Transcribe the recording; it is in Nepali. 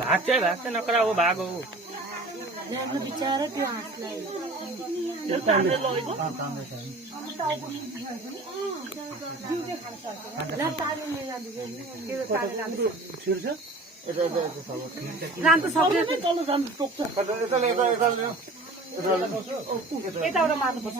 भाग्छ नकरा हो भाग हो बिचारा त्यो हाँसलाई यताबाट मार्नुपर्छ